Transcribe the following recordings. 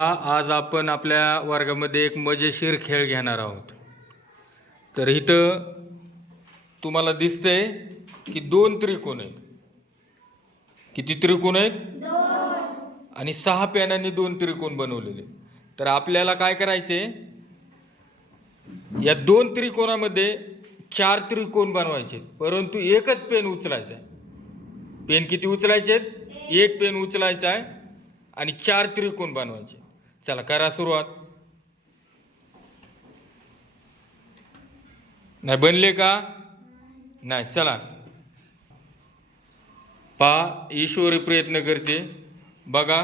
आज आपण आपल्या वर्गामध्ये एक मजेशीर खेळ घेणार आहोत. तर इथं तुम्हाला दिसतंय की 2 त्रिकोण आहेत. किती त्रिकोण आहेत? 2. आणि 6 पेनांनी 2 त्रिकोण बनवलेले. तर आपल्याला काय करायचे, या 2 त्रिकोणामध्ये 4 त्रिकोण बनवायचे, परंतु एकच पेन उचलायचा आहे. पेन किती उचलायचे आहेत? एक पेन उचलायचा आहे आणि 4 त्रिकोण बनवायचे. चला करा सुरुवात. नाही बनले का? नाही. चला पहा, ईश्वरी प्रयत्न करते. बघा,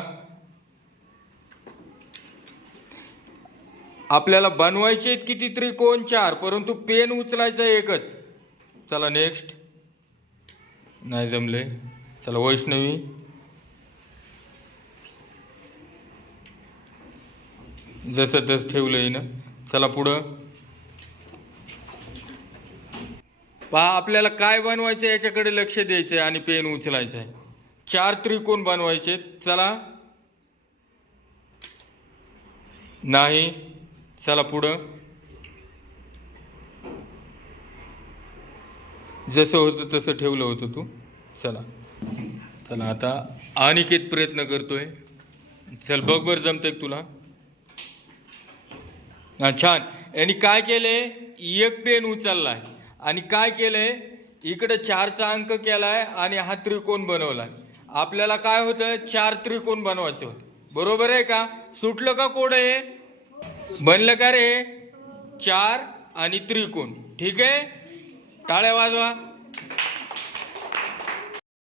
आपल्याला बनवायचे आहेत किती त्रिकोण? 4, परंतु पेन उचलायचा एकच. चला नेक्स्ट. नाही जमले. चला वैष्णवी. जसं तसं ठेवलंय ना. चला पुढं. पहा, आपल्याला काय बनवायचं याच्याकडे लक्ष द्यायचं आहे आणि पेन उचलायचं आहे. 4 त्रिकोण बनवायचे. चला. नाही. चला पुढं. जसं होतं तसं ठेवलं होतं तू. चला चला आता अनिकेत प्रयत्न करतोय. चल बघ बरं जमतंय तुला. हा छान. यांनी काय केलंय, एक पेन उचललाय आणि काय केलंय, इकडे 4चा अंक केलाय आणि हा त्रिकोण बनवलाय. आपल्याला काय होतं, 4 त्रिकोण बनवायचे होते. बरोबर आहे का? सुटलं का कोड? आहे बनलं का रे? 4 आणि त्रिकोण. ठीक आहे, टाळ्या वाजवा.